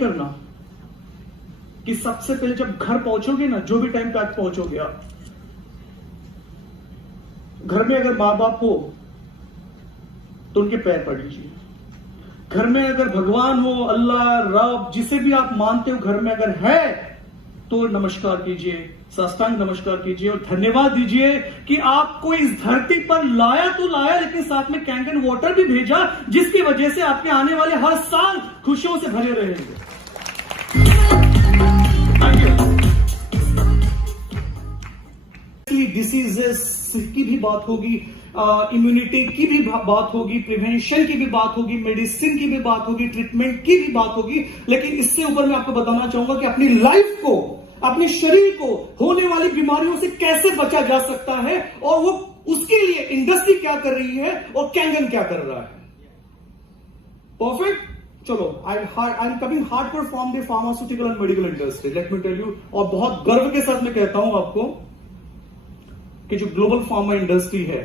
करना कि सबसे पहले जब घर पहुंचोगे ना, जो भी टाइम पे पहुंचोगे आप, घर में अगर मां बाप हो तो उनके पैर पड़ लीजिए। घर में अगर भगवान हो, अल्लाह, रब, जिसे भी आप मानते हो, घर में अगर है तो नमस्कार कीजिए, साष्टांग नमस्कार कीजिए और धन्यवाद दीजिए कि आपको इस धरती पर लाया तो लाया, लेकिन साथ में कैंगन वाटर भी भेजा, जिसकी वजह से आपके आने वाले हर साल खुशियों से भरे रहेंगे। डिसीजेस की भी बात होगी, इम्यूनिटी की भी बात होगी, प्रिवेंशन की भी बात होगी, मेडिसिन की भी बात होगी, ट्रीटमेंट की भी बात होगी, लेकिन इससे ऊपर मैं आपको बताना चाहूंगा कि अपनी लाइफ को, अपने शरीर को होने वाली बीमारियों से कैसे बचा जा सकता है, और वो उसके लिए इंडस्ट्री क्या कर रही है और कैंगन क्या कर रहा है। परफेक्ट। चलो, I am coming hardcore from the pharmaceutical and medical industry, let me tell you, और बहुत गर्व के साथ मैं कहता हूं आपको कि जो ग्लोबल फार्मा इंडस्ट्री है,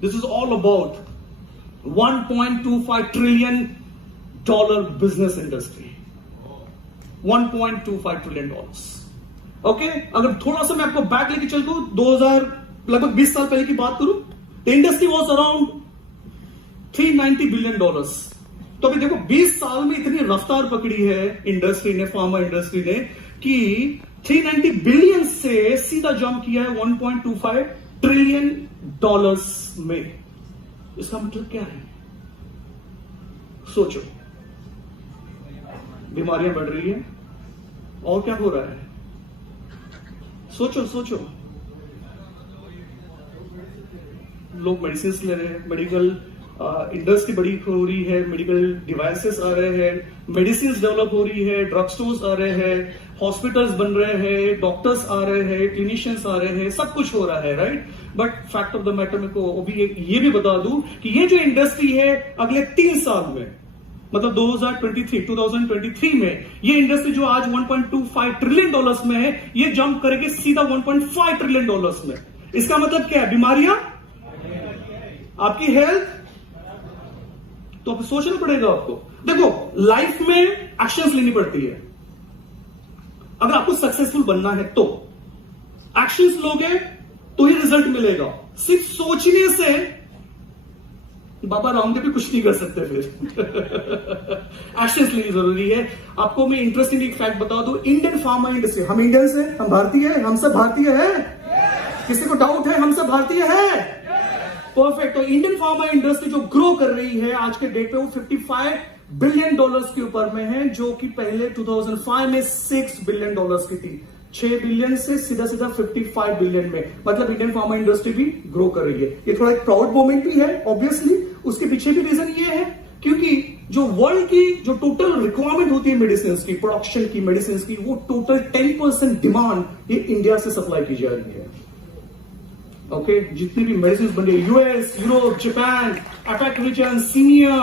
this is all about $1.25 trillion business industry, $1.25 trillion. Okay, अगर थोड़ा सा मैं आपको बैक लेके चल दूं, 2000 लगभग 20 साल पहले की बात करूं, the industry was around $390 billion. तो अभी देखो 20 साल में इतनी रफ्तार पकड़ी है इंडस्ट्री ने, फार्मा इंडस्ट्री ने, कि 390 बिलियन से सीधा जंप किया है $1.25 ट्रिलियन में। इसका मतलब क्या है? सोचो, बीमारियां बढ़ रही है और क्या हो रहा है? सोचो, लोग मेडिसिन ले रहे हैं, मेडिकल इंडस्ट्री बड़ी हो रही है, मेडिकल डिवाइसेस आ रहे हैं, मेडिसिन डेवलप हो रही है, ड्रग स्टोर्स आ रहे हैं, हॉस्पिटल्स बन रहे हैं, डॉक्टर्स आ रहे हैं, क्लिनिशियंस आ रहे हैं, सब कुछ हो रहा है, right. But fact of the matter में को अभी ये भी बता दूं कि ये जो इंडस्ट्री है अगले 3 साल में, मतलब 2023 में, ये इंडस्ट्री जो आज $1.25 ट्रिलियन में है, ये जंप करेगी सीधा $1.5 ट्रिलियन में। इसका मतलब क्या है? बीमारियां, आपकी हेल्थ, तो अब सोचना पड़ेगा आपको। देखो, लाइफ में एक्शंस लेनी पड़ती है। अगर आपको सक्सेसफुल बनना है तो एक्शंस लोगे तो ही रिजल्ट मिलेगा। सिर्फ सोचने से बाबा रामदेव भी कुछ नहीं कर सकते, फिर एक्शंस लेनी जरूरी है। आपको मैं इंटरेस्टिंग एक फैक्ट बता दूं, इंडियन फार्मा इंडस्ट्री, हम इंडियंस हैं, हम भारतीय हैं, हम सब भारतीय हैं, किसी को डाउट है? हम सब भारतीय हैं। परफेक्ट। तो इंडियन फार्मा इंडस्ट्री जो ग्रो कर रही है आज के डेट पे, वो $55 बिलियन के ऊपर में है, जो कि पहले 2005 में $6 बिलियन की थी। 6 बिलियन से सीधा 55 बिलियन में, मतलब इंडियन फार्मा इंडस्ट्री भी ग्रो कर रही है। ये थोड़ा एक प्राउड मोमेंट भी है ऑब्वियसली। उसके पीछे भी रीजन ये है क्योंकि जो वर्ल्ड की जो टोटल रिक्वायरमेंट होती है मेडिसिन की, प्रोडक्शन की, मेडिसिन की, वो टोटल 10% डिमांड ये इंडिया से सप्लाई की जा रही है। ओके, जितनी भी मेडिसिन बन रही है, US, Europe, Japan, APAC region, Oceania,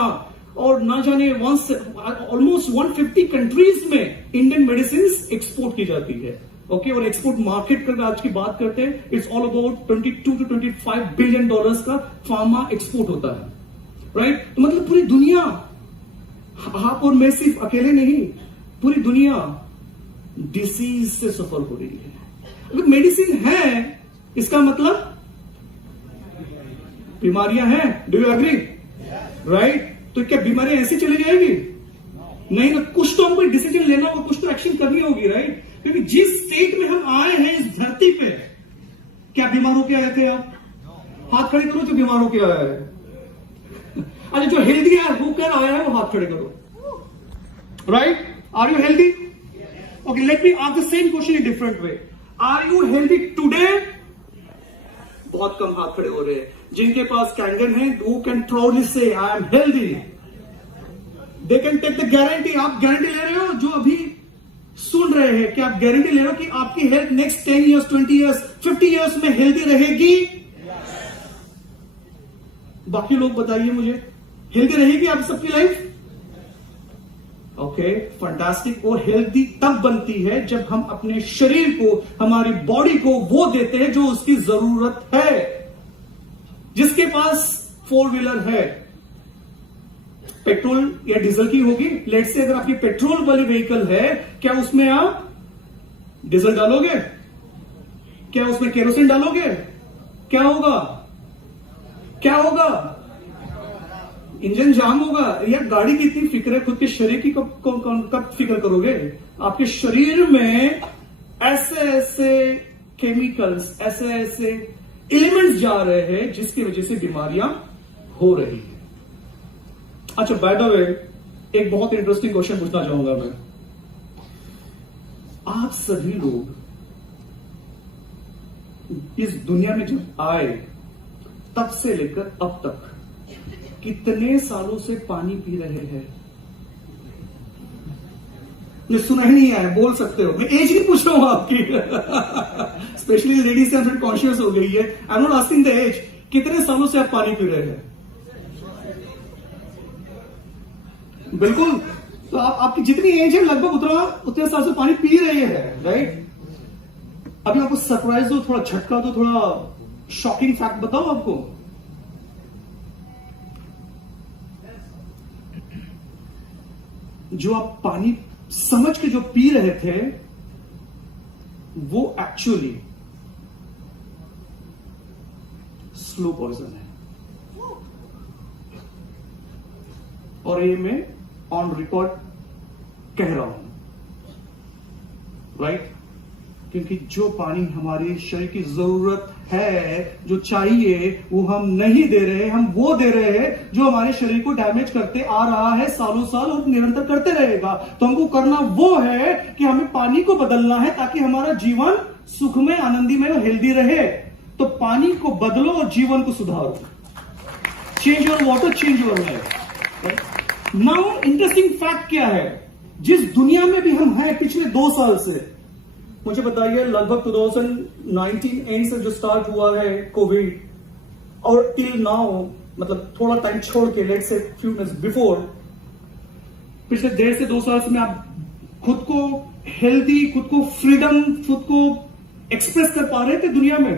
और ना जाने ऑलमोस्ट 150 कंट्रीज में इंडियन मेडिसिन एक्सपोर्ट की जाती है। ओके, और एक्सपोर्ट मार्केट का आज की बात करते हैं, it's all about $22 to $25 billion का फार्मा एक्सपोर्ट होता है, राइट। तो मतलब पूरी दुनिया, आप और मैं सिर्फ अकेले नहीं, पूरी दुनिया डिसीज से सफर हो रही है। अगर मेडिसिन है, इसका मतलब बीमारियां हैं। Do you agree? राइट। तो क्या बीमारियां ऐसी चली जाएगी? नहीं ना, कुछ तो हमको डिसीजन लेना होगा, कुछ तो एक्शन करनी होगी, राइट। क्योंकि जिस स्टेट में हम आए हैं इस धरती पे, क्या बीमार होके आए थे आप? हाथ खड़े करो जो बीमार होके आया है। अच्छा, जो हेल्दी है, होकर आया है, वो हाथ खड़े करो, right. Are you healthy? Okay, let me ask the same question in different way. Are you healthy today? बहुत कम हाथ खड़े हो रहे हैं। जिनके पास कैंगन है, वो can proudly say I am healthy. They can take the guarantee. आप गारंटी ले रहे हो, जो अभी सुन रहे हैं, कि आप गारंटी ले रहे हो कि आपकी health next 10 years, 20 years, 50 years में हेल्दी रहेगी? बाकी लोग बताइए मुझे, हेल्दी रहेगी आप सबकी लाइफ? Okay, fantastic. वो हेल्दी तब बनती है जब हम अपने शरीर को, हमारी बॉडी को वो देते हैं जो उसकी जरूरत है। जिसके पास 4 व्हीलर है, पेट्रोल या डीजल की होगी। लेट से अगर आपकी पेट्रोल वाली व्हीकल है, क्या उसमें आप डीजल डालोगे? क्या उसमें केरोसिन डालोगे? क्या होगा? क्या होगा? इंजन जाम होगा। या गाड़ी की इतनी फिक्र है, खुद के शरीर की कब फिक्र करोगे? आपके शरीर में ऐसे ऐसे केमिकल्स, ऐसे ऐसे एलिमेंट्स जा रहे हैं जिसकी वजह से बीमारियां हो रही है। अच्छा, बाय द वे, एक बहुत इंटरेस्टिंग क्वेश्चन पूछना चाहूंगा मैं। आप सभी लोग इस दुनिया में जब आए तब से लेकर अब तक कितने सालों से पानी पी रहे हैं? ये सुना ही नहीं आया, बोल सकते हो। मैं एज नहीं पूछ रहा हूं आपकी। स्पेशली लेडीज से थोड़ी कॉन्शियस हो गई है। I am not asking the age. कितने सालों से आप पानी पी रहे हैं? बिल्कुल। तो आपकी जितनी एज है लगभग उतने साल से पानी पी रहे हैं, राइट? अभी आपको सरप्राइज दो, थोड़ा झटका दो, थोड़ा शॉकिंग फैक्ट बताओ आपको। जो आप पानी समझ के जो पी रहे थे वो एक्चुअली स्लो पॉइजन है। और ये मैं ऑन रिकॉर्ड कह रहा हूं, राइट? क्योंकि जो पानी हमारे शरीर की जरूरत है, जो चाहिए, वो हम नहीं दे रहे, हम वो दे रहे हैं जो हमारे शरीर को डैमेज करते आ रहा है सालों साल और निरंतर करते रहेगा। तो हमको करना वो है कि हमें पानी को बदलना है ताकि हमारा जीवन सुखमय, आनंदीमय और हेल्दी रहे। तो पानी को बदलो और जीवन को सुधारो। Change your water, change your life. Now interesting fact क्या है? जिस दुनिया में भी हम हैं पिछले 2 साल से, मुझे बताइए, लगभग 2019 एंड से जो स्टार्ट हुआ है कोविड, और टिल नाउ, मतलब थोड़ा टाइम छोड़ के, let's say few minutes before, पिछले 1.5 से 2 साल से आप खुद को हेल्दी, खुद को फ्रीडम, खुद को एक्सप्रेस कर पा रहे थे दुनिया में?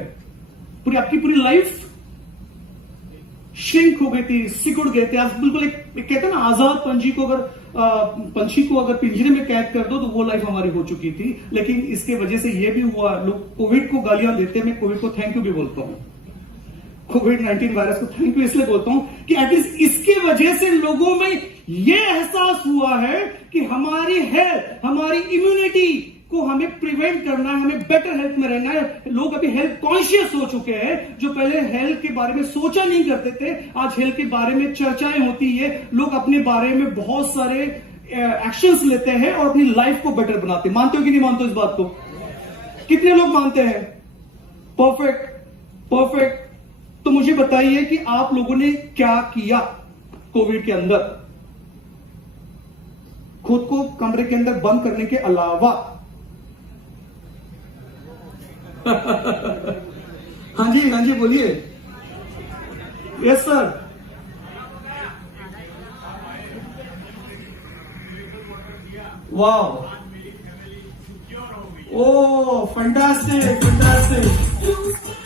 आपकी पूरी लाइफ श्रिंक हो गई थी, सिकुड़ गए थे आप। बिल्कुल एक कहते हैं ना, आजाद पंछी को अगर पिंजरे में कैद कर दो तो वो लाइफ हमारी हो चुकी थी। लेकिन इसके वजह से ये भी हुआ, लोग कोविड को गालियां देते हैं, मैं कोविड को थैंक यू भी बोलता हूं। कोविड-19 वायरस को थैंक यू इसलिए बोलता हूं कि एटलीस्ट इसके वजह से लोगों में ये एहसास हुआ है कि हमारी हेल्थ, हमारी इम्यूनिटी को हमें प्रिवेंट करना है, हमें बेटर हेल्थ में रहना है। लोग अभी हेल्थ कॉन्शियस हो चुके हैं। जो पहले हेल्थ के बारे में सोचा नहीं करते थे, आज हेल्थ के बारे में चर्चाएं होती है। लोग अपने बारे में बहुत सारे एक्शंस लेते हैं और अपनी लाइफ को बेटर बनाते हैं। मानते हो कि नहीं मानते हो इस बात को? कितने लोग मानते हैं? Perfect, perfect. तो मुझे बताइए कि आप लोगों ने क्या किया कोविड के अंदर, खुद को कमरे के अंदर बंद करने के अलावा? हाँ जी बोलिए। Yes sir. वाह, oh fantastic, fantastic,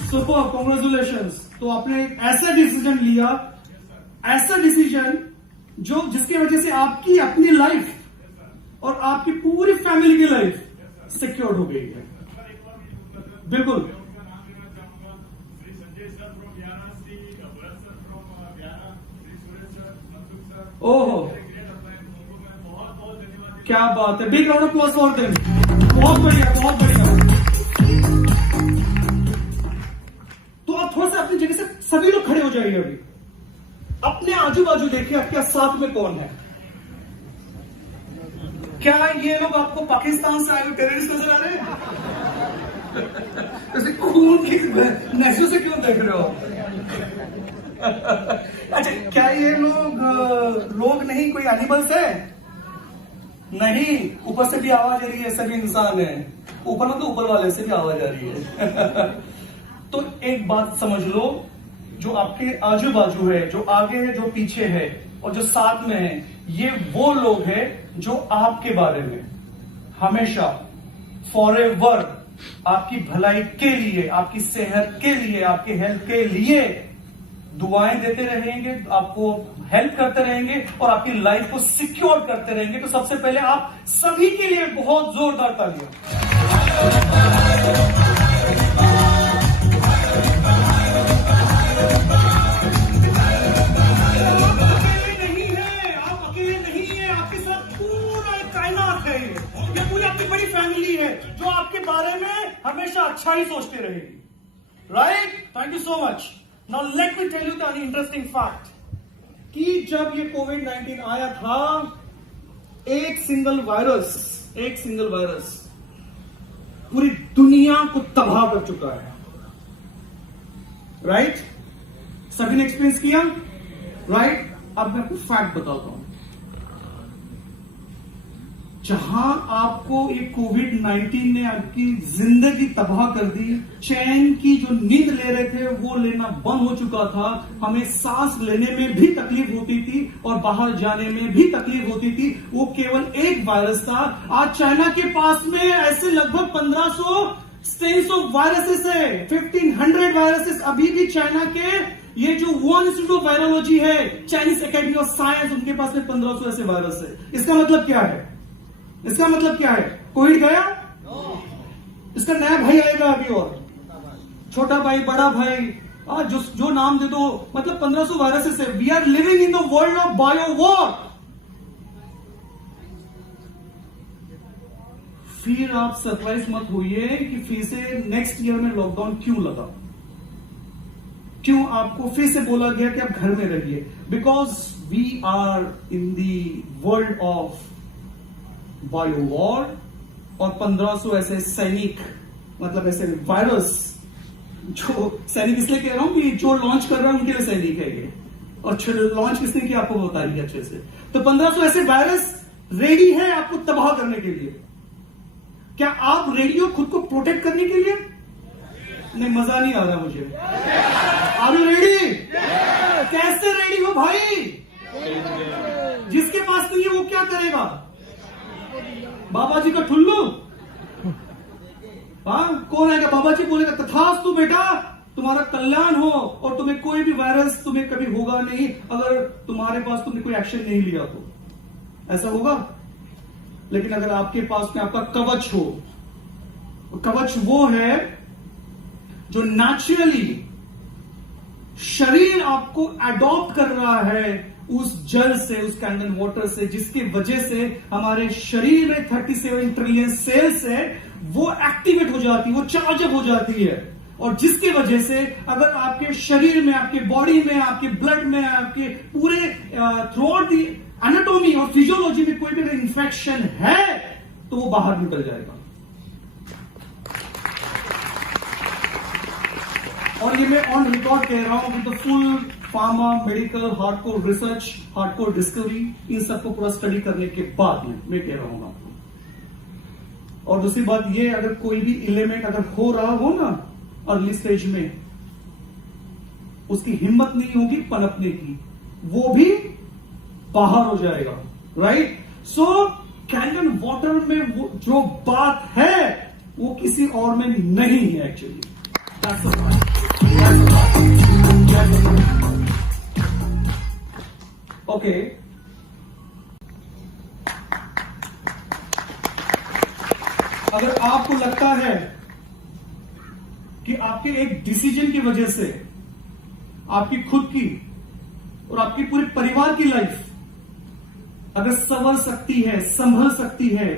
super, congratulations. तो आपने एक ऐसा डिसीजन लिया, ऐसा डिसीजन जिसकी वजह से आपकी अपनी लाइफ और आपकी पूरी फैमिली की लाइफ सिक्योर हो गई है। बिल्कुल। ओहो, क्या बात है। Big round of applause for them. बहुत बढ़िया, बहुत बढ़िया। तो आप थोड़ा सा अपनी जगह से सभी लोग खड़े हो जाइए। अभी अपने आजू बाजू देखिए, आपके साथ में कौन है? क्या ये लोग आपको पाकिस्तान से आए हुए टेररिस्ट नजर आ रहे हैं? जैसे खून की नसों से क्यों देख रहे हो? अच्छा, क्या ये लोग नहीं, कोई एनिमल्स है? नहीं, ऊपर से भी आवाज आ रही है, सभी इंसान है। ऊपर ना तो ऊपर वाले से भी आवाज आ रही है। तो एक बात समझ लो, जो आपके आजू बाजू है, जो आगे है, जो पीछे है और जो साथ में है, ये वो लोग हैं जो आपके बारे में हमेशा फॉरएवर आपकी भलाई के लिए, आपकी सेहत के लिए, आपकी हेल्थ के लिए दुआएं देते रहेंगे, आपको हेल्प करते रहेंगे और आपकी लाइफ को सिक्योर करते रहेंगे। तो सबसे पहले आप सभी के लिए बहुत जोरदार तालियां। जो आपके बारे में हमेशा अच्छा ही सोचते रहेगी। Right? Thank you so much. Now let me tell you the interesting fact कि जब ये कोविड-19 आया था, एक सिंगल वायरस पूरी दुनिया को तबाह कर चुका है। राइट? सभी ने एक्सपीरियंस किया। राइट? अब मैं आपको फैक्ट बताता हूं। जहां आपको ये कोविड-19 ने आपकी जिंदगी तबाह कर दी, चैन की जो नींद ले रहे थे वो लेना बंद हो चुका था, हमें सांस लेने में भी तकलीफ होती थी और बाहर जाने में भी तकलीफ होती थी, वो केवल एक वायरस था। आज चाइना के पास में ऐसे लगभग 1500 स्ट्रेन्स ऑफ वायरसेस है, 1500 वायरसेस अभी भी चाइना के, ये जो वुहान इंस्टीट्यूट ऑफ वायरोलॉजी है, चाइनीज एकेडमी ऑफ साइंस, उनके पास में 1500 ऐसे वायरस है। इसका मतलब क्या है? कोविड गया? इसका नया भाई आएगा अभी, और छोटा भाई, बड़ा भाई, जो नाम दे दो, मतलब 1500 वायरसेस है। We are living in the world of bio war. फिर आप सरप्राइज मत होइए कि फिर से नेक्स्ट ईयर में लॉकडाउन क्यों लगा, क्यों आपको फिर से बोला गया कि आप घर में रहिए। Because we are in the world of bio war, और 1500 ऐसे सैनिक, मतलब ऐसे वायरस, जो सैनिक इसलिए कह रहा हूं कि जो लॉन्च कर रहा है उनके लिए सैनिक है ये, और लॉन्च किसने किया आपको बताइए अच्छे से। तो 1500 ऐसे वायरस रेडी है आपको तबाह करने के लिए। क्या आप रेडी हो खुद को प्रोटेक्ट करने के लिए? नहीं, मजा नहीं आ रहा मुझे। Are you ready? कैसे रेडी हो भाई? जिसके पास नहीं है वो क्या करेगा? बाबा जी का ठुल्लू? हाँ, कौन आएगा? बाबा जी बोलेगा तथास्तु बेटा, तुम्हारा कल्याण हो और तुम्हें कोई भी वायरस तुम्हें कभी होगा नहीं अगर तुम्हारे पास तुमने कोई एक्शन नहीं लिया तो। ऐसा होगा? लेकिन अगर आपके पास में आपका कवच हो, कवच वो है जो नेचुरली शरीर आपको अडॉप्ट कर रहा है उस जल से, उस कैंडन वाटर से, जिसकी वजह से हमारे शरीर में 37 ट्रिलियन सेल्स है, वो एक्टिवेट हो जाती है, वो चार्ज अप हो जाती है, और जिसकी वजह से अगर आपके शरीर में, आपके बॉडी में, आपके ब्लड में, आपके पूरे थ्रू आउट दी एनाटॉमी और फिजियोलॉजी में कोई भी अगर इन्फेक्शन है तो वो बाहर निकल जाएगा। और ये मैं ऑन रिकॉर्ड कह रहा हूं कि the full pharma, medical, hardcore research, hardcore discovery, इन सबको पूरा स्टडी करने के बाद में मैं कह रहा हूं आपको। और दूसरी बात ये, अगर कोई भी एलिमेंट अगर हो रहा हो ना अर्ली स्टेज में, उसकी हिम्मत नहीं होगी पनपने की, वो भी बाहर हो जाएगा। राइट? सो कैंडन वाटर में वो जो बात है वो किसी और में नहीं है एक्चुअली। ओके, अगर आपको लगता है कि आपके एक डिसीजन की वजह से आपकी खुद की और आपकी पूरे परिवार की लाइफ अगर संवर सकती है, संभल सकती है,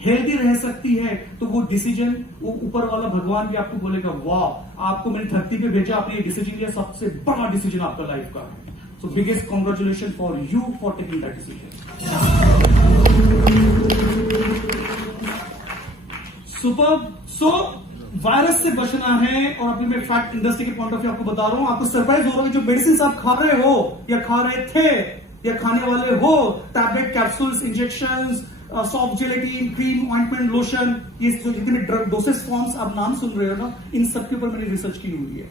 हेल्दी रह सकती है, तो वो डिसीजन, वो ऊपर वाला भगवान भी आपको बोलेगा वाह, आपको मैंने धरती पे भेजा, आपने ये डिसीजन लिया, सबसे बड़ा डिसीजन आपका लाइफ का है। So biggest congratulation for you for taking that decision. Super. So virus से बचना है, और अभी मैं फैक्ट इंडस्ट्री के पॉइंट ऑफ व्यू आपको बता रहा हूं, आपको सरप्राइज होगा कि जो मेडिसिन आप खा रहे हो या खा रहे थे या खाने वाले हो, tablet, capsules, injections, soft gelatin, cream, ointment, lotion, ये जो जितने ड्रग डोसेज फॉर्म्स आप नाम सुन रहे हो ना, इन सबके ऊपर मैंने रिसर्च की हुई है।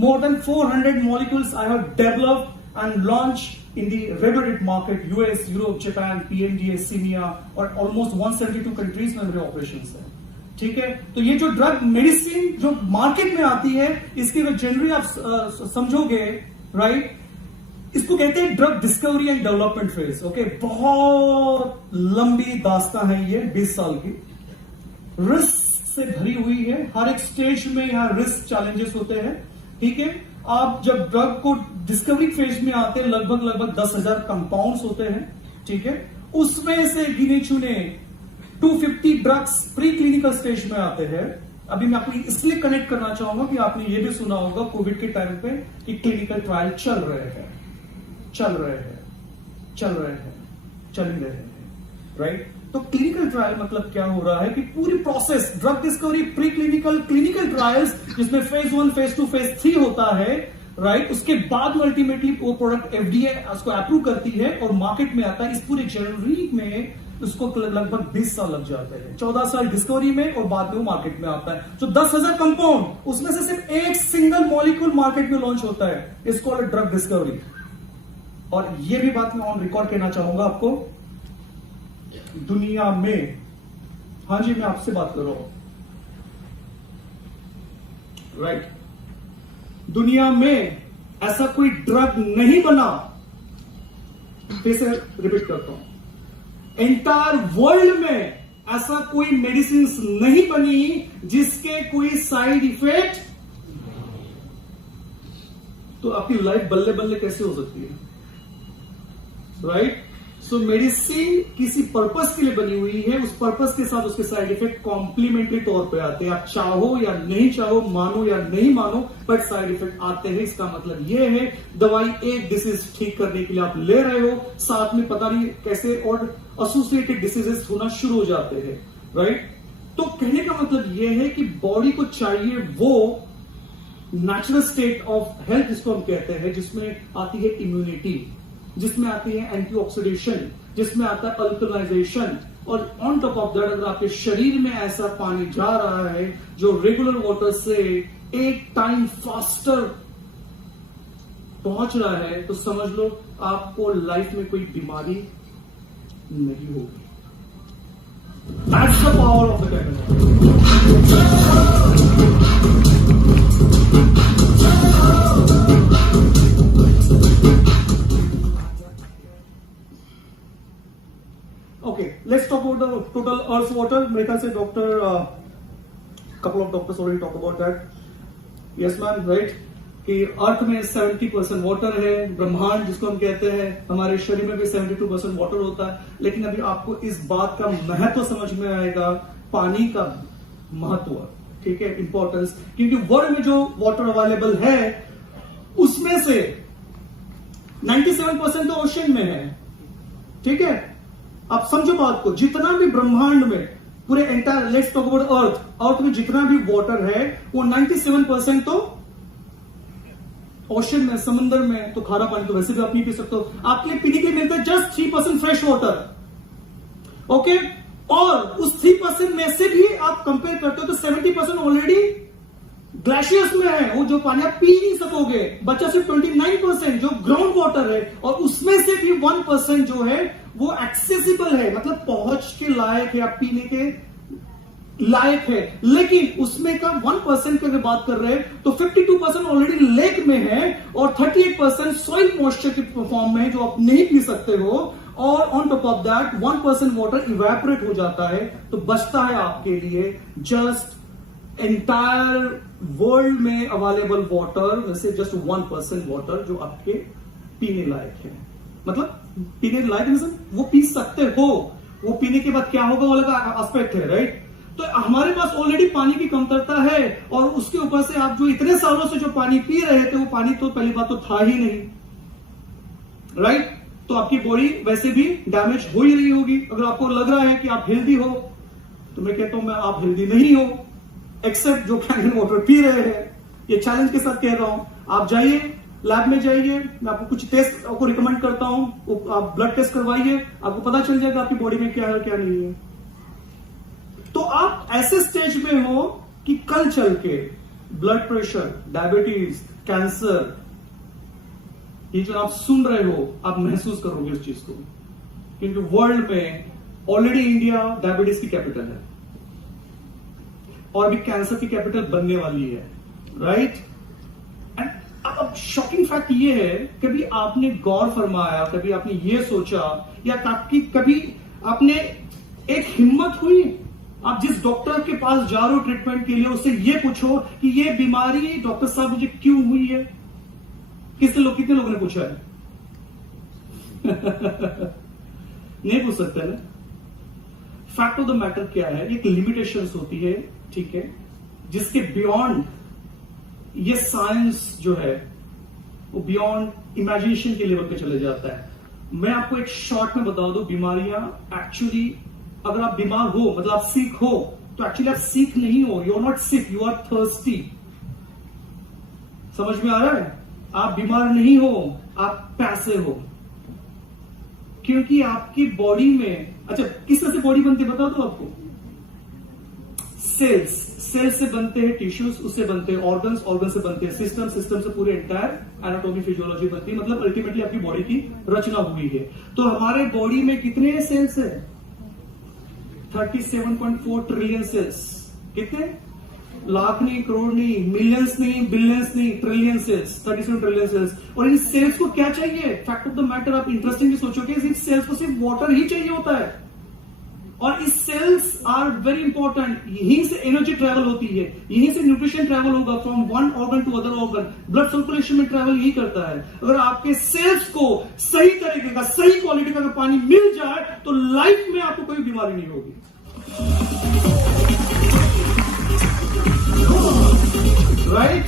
More than 400 molecules I have developed and launch in the regulated market, US, Europe, Japan, PMDA, CEMEA, और almost 172 countries में मेरे operations है। ठीक है? तो ये जो ड्रग मेडिसिन जो मार्केट में आती है, इसकी अगर जनरली आप समझोगे राइट? इसको कहते हैं drug discovery and development phase. Okay, बहुत लंबी दास्तां है ये, 20 साल की, रिस्क से भरी हुई है। हर एक स्टेज में यहां रिस्क चैलेंजेस होते हैं। ठीक है, आप जब ड्रग को डिस्कवरी फेज में आते हैं, लगभग 10,000 कंपाउंड्स होते हैं। ठीक है, उसमें से गिने चुने 250 ड्रग्स प्री क्लिनिकल स्टेज में आते हैं। अभी मैं आपको इसलिए कनेक्ट करना चाहूंगा कि आपने ये भी सुना होगा कोविड के टाइम पे कि क्लिनिकल ट्रायल चल रहे हैं, राइट? तो क्लिनिकल ट्रायल मतलब क्या हो रहा है कि पूरी process, drug discovery, pre clinical, clinical trials, जिसमें फेज 1, फेज 2, फेज 3 होता है, राइट? उसके बाद में अल्टीमेटली वो प्रोडक्ट FDA उसको अप्रूव करती है और मार्केट में आता है। इस पूरे जर्नी में उसको लगभग 20 साल लग जाते हैं। 14 साल डिस्कवरी में और बाद में वो मार्केट में आता है। तो 10,000 कंपाउंड, उसमें से सिर्फ एक सिंगल मॉलिक्यूल मार्केट में लॉन्च होता है। इसको ड्रग डिस्कवरी। और ये भी बात मैं ऑन रिकॉर्ड कहना चाहूंगा आपको, दुनिया में, हाँ जी मैं आपसे बात कर रहा हूं, राइट, दुनिया में ऐसा कोई ड्रग नहीं बना, फिर से रिपीट करता हूं, एंटायर वर्ल्ड में ऐसा कोई मेडिसिन नहीं बनी जिसके कोई साइड इफेक्ट, तो आपकी लाइफ बल्ले बल्ले कैसे हो सकती है, राइट? सो मेडिसिन किसी पर्पस के लिए बनी हुई है, उस पर्पस के साथ उसके साइड इफेक्ट कॉम्प्लीमेंट्री तौर पे आते हैं। आप चाहो या नहीं चाहो, मानो या नहीं मानो, बट साइड इफेक्ट आते हैं। इसका मतलब यह है दवाई एक डिसीज ठीक करने के लिए आप ले रहे हो, साथ में पता नहीं कैसे और एसोसिएटेड डिसीजेस होना शुरू हो जाते हैं, राइट? तो कहने का मतलब यह है कि बॉडी को चाहिए वो नेचुरल स्टेट ऑफ हेल्थ, जिसको हम कहते हैं, जिसमें आती है इम्यूनिटी, जिसमें आती है एंटीऑक्सीडेशन, जिसमें आता है अल्कलाइजेशन, और ऑन टॉप ऑफ दैट अगर आपके शरीर में ऐसा पानी जा रहा है जो रेगुलर वाटर से एक टाइम फास्टर पहुंच रहा है, तो समझ लो आपको लाइफ में कोई बीमारी नहीं होगी। That's the power of the technology. Okay, let's talk about the total Earth's water. मेरे ख्याल से couple of doctors already talk about that. Yes, ma'am, right? कि अर्थ में 70% वाटर है, ब्रह्मांड जिसको हम कहते हैं, हमारे शरीर में भी 72% वाटर होता है। लेकिन अभी आपको इस बात का महत्व समझ में आएगा, पानी का महत्व, ठीक है, इंपॉर्टेंस, क्योंकि वर्ल्ड में जो वाटर अवेलेबल है उसमें से 97% तो ओशन में है, ठीक है? आप समझो बात को, जितना भी ब्रह्मांड में पूरे entire, let's talk about earth में जितना भी वाटर है वो 97% तो ओशन में, समंदर में। तो खारा पानी तो वैसे भी आप नहीं पी सकते हो, आपके पीने के लिए मिलता है जस्ट 3% फ्रेश वाटर, ओके? और उस 3% में से भी आप कंपेयर करते हो तो 70% ऑलरेडी ग्लेशियर्स में है, वो जो पानी आप पी नहीं सकोगे। बचा सिर्फ 29% जो ग्राउंड वाटर है, और उसमें से भी 1% जो है वो एक्सेसिबल है, मतलब पहुंच के लायक है, आप पीने के लायक है। लेकिन उसमें का 1% की अगर बात कर रहे हैं तो 52% ऑलरेडी लेक में है और 38% सॉइल मॉइस्चर के फॉर्म में है, जो आप नहीं पी सकते हो। और on top of that 1% water evaporate हो जाता है, तो बचता है आपके लिए जस्ट एंटायर वर्ल्ड में अवेलेबल वाटर वैसे जस्ट 1% वाटर जो आपके पीने लायक है। मतलब पीने लायक मींस वो पी सकते हो, वो पीने के बाद क्या होगा वो अलग एस्पेक्ट है, राइट? तो हमारे पास ऑलरेडी पानी की कमतरता है, और उसके ऊपर से आप जो इतने सालों से जो पानी पी रहे थे वो पानी तो पहली बात तो था ही नहीं, राइट? तो आपकी बॉडी वैसे भी डैमेज हो ही रही होगी। अगर आपको लग रहा है कि आप हेल्दी हो, तो मैं कहता हूं मैं आप हेल्दी नहीं हो, एक्सेप्ट जो कैन वाटर पी रहे हैं। ये चैलेंज के साथ कह रहा हूं, आप जाइए लैब में जाइए, मैं आपको कुछ टेस्ट आपको रिकमेंड करता हूं, आप ब्लड टेस्ट करवाइए, आपको पता चल जाएगा आपकी बॉडी में क्या है क्या नहीं है। तो आप ऐसे स्टेज में हो कि कल चल के ब्लड प्रेशर, डायबिटीज, कैंसर, ये जो आप सुन रहे हो आप महसूस करोगे इस चीज को, क्योंकि वर्ल्ड में ऑलरेडी इंडिया डायबिटीज की कैपिटल है और अभी कैंसर की कैपिटल बनने वाली है, राइट? एंड अब शॉकिंग फैक्ट ये है, कभी आपने गौर फरमाया, कभी आपने ये सोचा, या कभी आपने एक हिम्मत हुई, आप जिस डॉक्टर के पास जा रहे हो ट्रीटमेंट के लिए, उससे ये पूछो कि ये बीमारी डॉक्टर साहब मुझे क्यों हुई है? कितने लोगों ने पूछा है? नहीं पूछ सकते ना। फैक्ट ऑफ द मैटर क्या है, एक लिमिटेशंस होती है, ठीक है, जिसके बियॉन्ड ये साइंस जो है वो बियॉन्ड इमेजिनेशन के लेवल पे चले जाता है। मैं आपको एक शॉर्ट में बता दूं, बीमारियां एक्चुअली, अगर आप बीमार हो मतलब आप सिक हो, तो एक्चुअली आप सिक नहीं हो, you are not sick, you are thirsty. समझ में आ रहा है? आप बीमार नहीं हो, आप पैसे हो, क्योंकि आपकी बॉडी में, अच्छा किस तरह से बॉडी बनती है बता दो आपको। सेल्स से बनते हैं टिश्यूज, उससे बनते हैं ऑर्गन्स, ऑर्गन से बनते हैं सिस्टम से पूरे एंटायर एनाटॉमी फिजियोलॉजी बनती है। मतलब अल्टीमेटली आपकी बॉडी की रचना हुई है। तो हमारे बॉडी में कितने सेल्स है? 37.4 ट्रिलियन सेल्स। कितने? लाख नहीं, करोड़ नहीं, मिलियंस नहीं, बिलियंस नहीं, ट्रिलियन सेल्स, 37 ट्रिलियन सेल्स। और इन सेल्स को क्या चाहिए? फैक्ट ऑफ द मैटर, आप इंटरेस्टिंगली सोचोगे, इस सेल्स को सिर्फ वाटर ही चाहिए होता है। और इस सेल्स आर वेरी इंपॉर्टेंट, यहीं से एनर्जी ट्रेवल होती है, यहीं से न्यूट्रिशन ट्रेवल होगा from one organ to other organ. Blood circulation में ट्रेवल यही करता है। अगर आपके सेल्स को सही तरीके का, सही क्वालिटी का पानी मिल जाए, तो लाइफ में आपको कोई बीमारी नहीं होगी। राइट?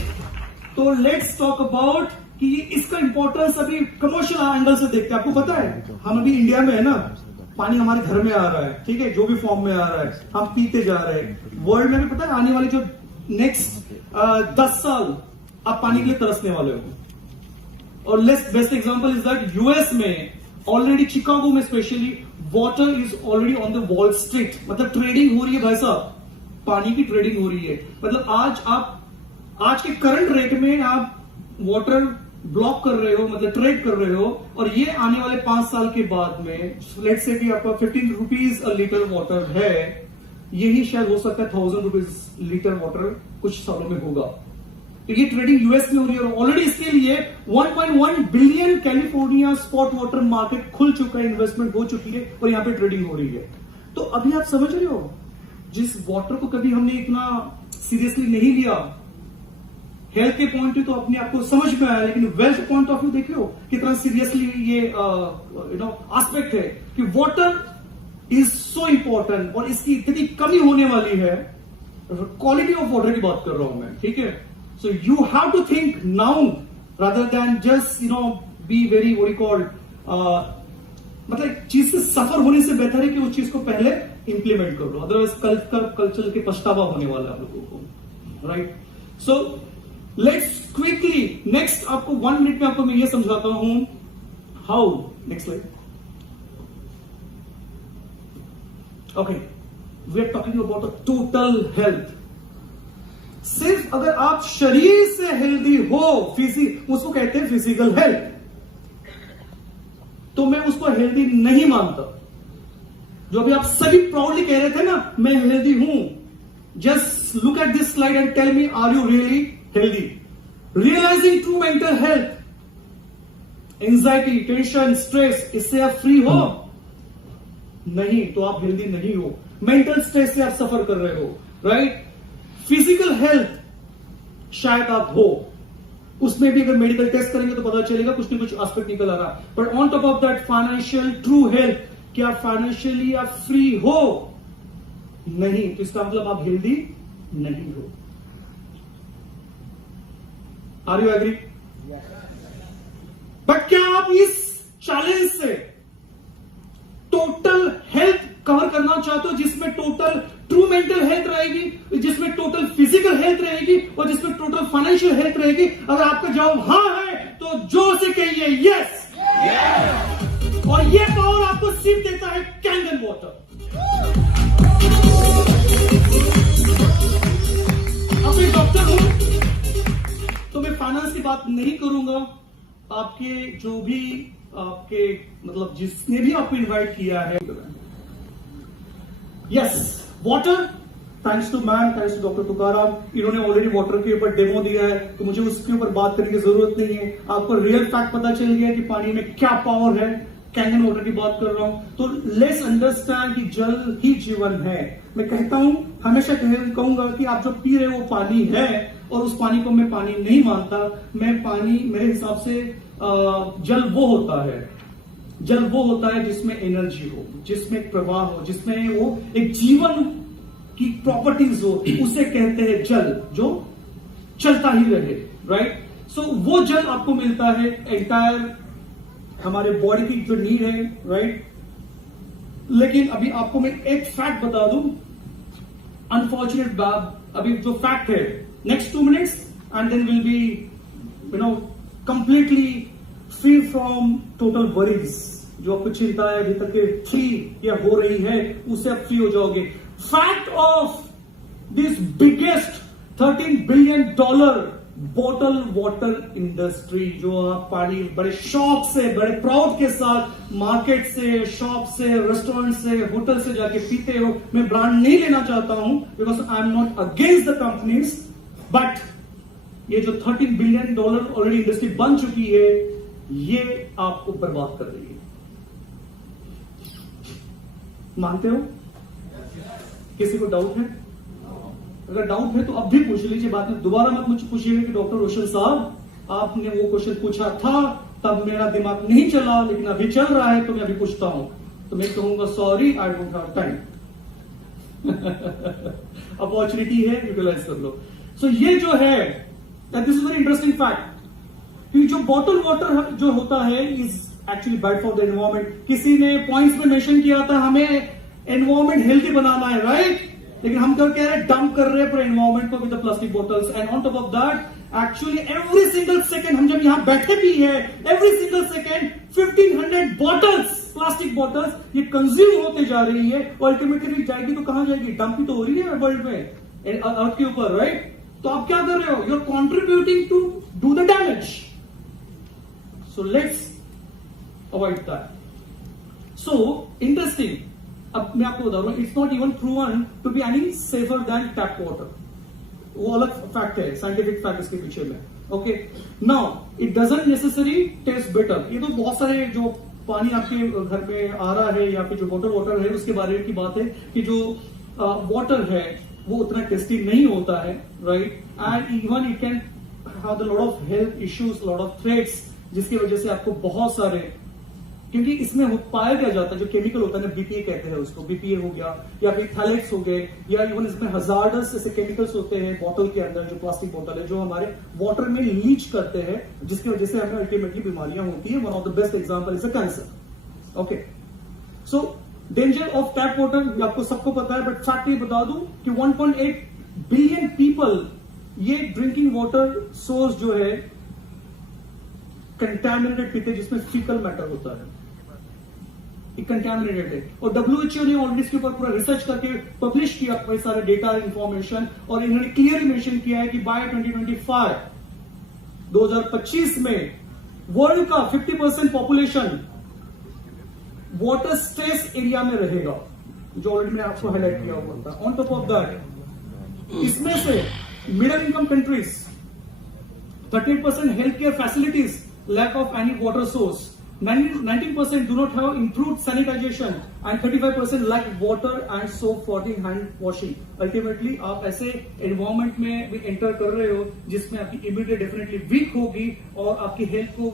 तो लेट्स टॉक अबाउट कि इसका इंपॉर्टेंस अभी कमर्शियल एंगल से देखते हैं। आपको पता है, हम अभी इंडिया में है ना, पानी हमारे घर में आ रहा है, ठीक है, जो भी फॉर्म में आ रहा है, हम पीते जा रहे हैं। वर्ल्ड में भी पता है, आने वाली जो नेक्स्ट 10 साल आप पानी के लिए तरसने वाले हो। और best example is that US में ऑलरेडी, शिकागो में specially, water is already on the wall street. मतलब ट्रेडिंग हो रही है भाई साहब, पानी की ट्रेडिंग हो रही है। मतलब आज के करंट रेट में आप वाटर ब्लॉक कर रहे हो, मतलब ट्रेड कर रहे हो, और ये आने वाले 5 साल के बाद में, लेट्स से कि आपका 15 रुपीज अ लीटर वाटर है, यही शायद हो सकता है 1000 रुपीज लीटर वाटर कुछ सालों में होगा। तो ये ट्रेडिंग यूएस में हो रही है, और ऑलरेडी इसके लिए 1.1 billion California spot water market खुल चुका है, इन्वेस्टमेंट हो चुकी है, और यहां पे ट्रेडिंग हो रही है। तो अभी आप समझ रहे हो, जिस वाटर को कभी हमने इतना सीरियसली नहीं लिया, हेल्थ के पॉइंट व्यू तो अपने आप को समझ में आया, लेकिन वेल्थ पॉइंट ऑफ व्यू देख लो कितना सीरियसली ये एस्पेक्ट है कि वाटर इज सो इंपॉर्टेंट, और इसकी इतनी कमी होने वाली है। क्वालिटी ऑफ वाटर की बात कर रहा हूं मैं, ठीक है। So you have to think now rather than just be very what you called, मतलब चीज से सफर होने से बेहतर है कि उस चीज को पहले इंप्लीमेंट कर लो, अदरवाइज कल्चर के पछतावा होने वाला है आप लोगों को। Right? So let's quickly next, आपको 1 मिनट में आपको मैं ये समझाता हूं how. Next slide. Okay, we are talking about a total health. सिर्फ अगर आप शरीर से हेल्दी हो, उसको कहते हैं फिजिकल हेल्थ, तो मैं उसको हेल्दी नहीं मानता। जो अभी आप सभी प्राउडली कह रहे थे ना, मैं हेल्दी हूं, just look at this slide and tell me, are you really healthy? Realising true mental health, anxiety, tension, stress, इससे आप फ्री हो? नहीं, तो आप हेल्दी नहीं हो। मेंटल स्ट्रेस से आप सफर कर रहे हो। राइट? फिजिकल हेल्थ शायद आप हो, उसमें भी अगर मेडिकल टेस्ट करेंगे तो पता चलेगा कुछ न कुछ एस्पेक्ट निकल आ रहा। But on top of that financial true health, क्या फाइनेंशियली आप फ्री हो? नहीं, तो इसका मतलब आप हेल्दी नहीं हो। Are you agree? बट क्या आप इस चैलेंज से टोटल हेल्थ कवर करना चाहते हो, जिसमें टोटल ट्रू मेंटल हेल्थ रहेगी, जिसमें टोटल फिजिकल हेल्थ रहेगी, और जिसमें टोटल फाइनेंशियल हेल्थ रहेगी? अगर आपका जवाब हां है तो जोर से कहिए यस। और ये पावर आपको सिर्फ देता है कैंडल वाटर। अब मैं डॉक्टर हूं तो मैं फाइनेंस की बात नहीं करूंगा। आपके जो भी आपके मतलब जिसने भी आपको इनवाइट किया है, yes, water thanks to ma'am, thanks to doctor Tukaram, इन्होंने ऑलरेडी वाटर के ऊपर डेमो दिया है, तो मुझे उसके ऊपर बात करने की जरूरत नहीं है। आपको रियल फैक्ट पता चल गया कि पानी में क्या पावर है। कैंगन वाटर की बात कर रहा हूं, तो लेट्स अंडरस्टैंड कि जल ही जीवन है। मैं कहता हूं, हमेशा कहूंगा कि आप जो पी रहे हो वो पानी है, और उस पानी को मैं पानी नहीं मानता। मैं पानी, मेरे हिसाब से जल वो होता है, जल वो होता है जिसमें एनर्जी हो, जिसमें एक प्रवाह हो, जिसमें वो एक जीवन की प्रॉपर्टीज हो, उसे कहते हैं जल, जो चलता ही रहे, राइट। सो वो जल आपको मिलता है एंटायर हमारे बॉडी की जो नीड है, राइट। लेकिन अभी आपको मैं एक फैक्ट बता दूं, अनफॉर्चुनेट बात, अभी जो फैक्ट है, next 2 minutes and then will be completely free from total worries. जो आपको चिंता है अभी तक के थी या हो रही है, उससे आप फ्री हो जाओगे। Fact of this biggest $13 billion bottle water industry, जो आप पानी बड़े शौक से, बड़े प्राउड के साथ मार्केट से, शॉप से, रेस्टोरेंट से, होटल से जाके पीते हो। मैं ब्रांड नहीं लेना चाहता हूं, because I am not against the companies, but ये जो $13 बिलियन ऑलरेडी इंडस्ट्री बन चुकी है, ये आपको बर्बाद कर रही है। मानते हो? किसी को डाउट है? अगर डाउट है तो अब भी पूछ लीजिए, बाद में दोबारा मत मुझे पूछिएगा कि डॉक्टर रोशन साहब आपने वो क्वेश्चन पूछा था, तब मेरा दिमाग नहीं चला, लेकिन अभी चल रहा है तो मैं अभी पूछता हूं। तो मैं कहूंगा sorry, I don't have time. Opportunity है, यूटिलाइज कर लो। सो ये जो है, this is very interesting fact, कि जो बॉटल वाटर जो होता है is actually bad for the environment. किसी ने पॉइंट्स में मेंशन किया था हमें एनवायरमेंट हेल्थी बनाना है, राइट। लेकिन हम क्या कह रहे हैं, डंप कर रहे हैं पूरे एनवायरमेंट को with the plastic bottles. And on top of that actually every single second, हम जब यहां बैठे भी है, every single second 1500 bottles, plastic bottles ये कंज्यूम होते जा रही है। अल्टीमेटली जाएगी तो कहां जाएगी? डंप ही तो हो रही है वर्ल्ड में, अर्थ के ऊपर, राइट। तो आप क्या कर रहे हो? You are contributing to do the damage. So let's avoid that. So interesting, अब मैं आपको बता रहा हूं, it's not even proven to be any safer than tap water. वो अलग फैक्ट है, साइंटिफिक फैक्ट इसके पीछे में। Okay, now it doesn't necessary taste better. ये तो बहुत सारे जो पानी आपके घर में आ रहा है या फिर जो बॉटल वाटर है उसके बारे में की बात है कि जो वाटर है वो उतना टेस्टी नहीं होता है, right. And even it can have the lot of health issues, lot of threats, जिसकी वजह से आपको बहुत सारे, क्योंकि इसमें पाया क्या जाता है जो केमिकल होता है ना, बीपीए कहते हैं उसको, बीपीए हो गया या फिर थैलेट्स हो गए, या इवन इसमें हजार्डस ऐसे केमिकल्स होते हैं बॉटल के अंदर, जो प्लास्टिक बॉटल है, जो हमारे वाटर में लीच करते हैं, जिसकी वजह से हमें अल्टीमेटली बीमारियां होती है। One of the best example is a cancer. Okay, so danger of tap water आपको सबको पता है, बट फैक्ट ये बता दूं कि 1.8 बिलियन पीपल ये ड्रिंकिंग वाटर सोर्स जो है कंटैमिनेटेड पीते, जिसमें फीकल मैटर होता है, कंटैमिनेटेड है। और WHO ने ऑलरेडी इसके ऊपर पूरा रिसर्च करके पब्लिश किया कई सारे डेटा इंफॉर्मेशन, और इन्होंने क्लियरली मेंशन किया है कि बाय 2025 में वर्ल्ड का 50% पॉपुलेशन वाटर स्ट्रेस एरिया में रहेगा, जो ऑलरेडी मैंने आपको हाईलाइट किया हुआ था। ऑन टॉप ऑफ दैट, इसमें से middle income countries 38% health care facilities, lack of any water source, 19% do not have improved sanitation, and 35% lack water and soap for the hand washing. Ultimately आप ऐसे environment में भी enter कर रहे हो जिसमें आपकी immunity डेफिनेटली वीक होगी, और आपकी हेल्थ को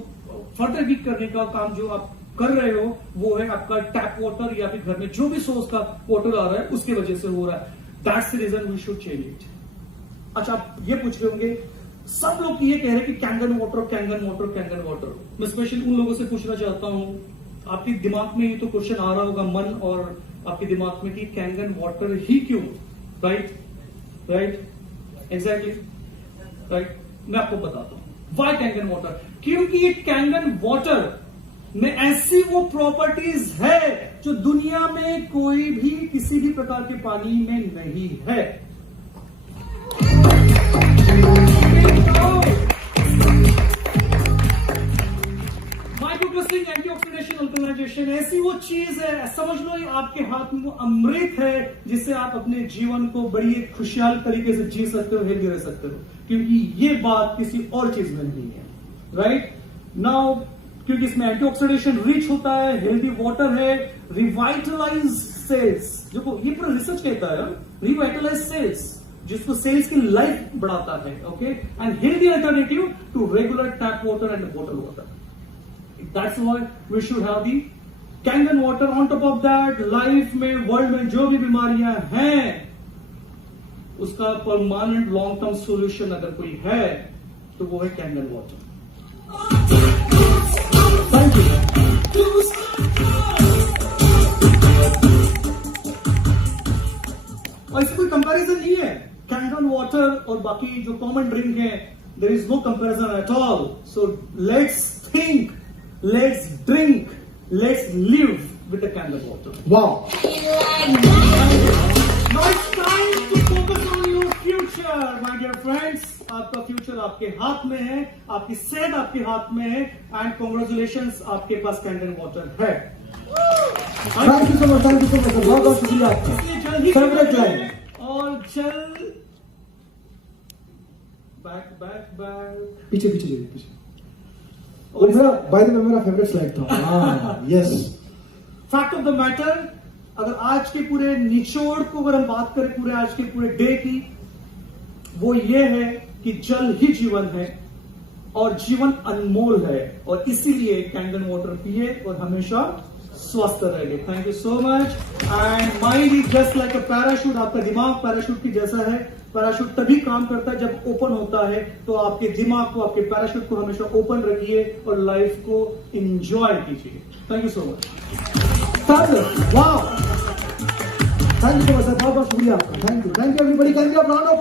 फर्दर वीक करने का काम जो आप कर रहे हो वो है आपका टैप वाटर, या फिर घर में जो भी सोर्स का वाटर आ रहा है उसकी वजह से हो रहा है। That's the reason we should change it. अच्छा, आप ये पूछ रहे होंगे, सब लोग ये कह रहे हैं कि Kangen water, Kangen water, Kangen water. मैं स्पेशली उन लोगों से पूछना चाहता हूं, आपके दिमाग में ये तो क्वेश्चन आ रहा होगा, मन और आपके दिमाग में, कि कैंगन वाटर ही क्यों? Right, exactly, right. मैं आपको बताता हूं व्हाई कैंगन वाटर। क्योंकि ये कैंगन वाटर में ऐसी वो प्रॉपर्टीज है जो दुनिया में कोई भी किसी भी प्रकार के पानी में नहीं है। रिवर्सिंग एंटीऑक्सीडेशन अल्कलाइजेशन ऐसी वो चीज है, समझ लो ये आपके हाथ में वो अमृत है जिससे आप अपने जीवन को बड़ी एक खुशहाल तरीके से जी सकते हो, हेल्दी रह सकते हो, क्योंकि ये बात किसी और चीज में नहीं है। राइट नाउ क्योंकि इसमें एंटीऑक्सीडेशन रिच होता है, हेल्दी वाटर है, रिवाइटलाइज सेल्स, जो ये पूरा रिसर्च कहता है, रिवाइटलाइज सेल्स जिसको सेल्स की लाइफ बढ़ाता है, okay, and healthy alternative to regular tap water and bottle water. That's why we should have the Kangen water. On top of that, life में, वर्ल्ड में जो भी बीमारियां हैं उसका परमानेंट लॉन्ग टर्म सॉल्यूशन अगर कोई है तो वो है कैंगन वाटर। Thank you. और इसमें कोई कंपैरिजन नहीं है, कैंगन वाटर और बाकी जो कॉमन ड्रिंक है, there is no comparison at all. So let's think, let's drink, let's live with the Kangen water. Wow, now it's time to focus on your future my dear friends. आपका future आपके हाथ में है, आपकी सेहत आपके हाथ में है, एंड कांग्रेचुलेशंस, आपके पास कैंगन वाटर है। Thank you so much, thank you so much, बहुत बहुत शुक्रिया आपका। फेवरेट लाइन और चल बैक पीछे पीछे जाइए, पीछे। और मेरा बाय द वे मेरा फेवरेट स्लाइड था। हाँ, yes. Fact of the matter, अगर आज के पूरे निचोड़ को अगर हम बात करें पूरे आज के पूरे डे की, वो ये है कि जल ही जीवन है और जीवन अनमोल है, और इसीलिए कैंगन वाटर पिए और हमेशा स्वस्थ रहिए। Thank you so much. And mind is just like a parachute, आपका दिमाग पैराशूट की जैसा है। पैराशूट तभी काम करता है जब ओपन होता है, तो आपके दिमाग को, आपके पैराशूट को हमेशा ओपन रखिए और लाइफ को एंजॉय कीजिए। Thank you so much. Wow, thank you so much sir, बहुत बहुत शुक्रिया आपका। Thank you everybody, can you a round of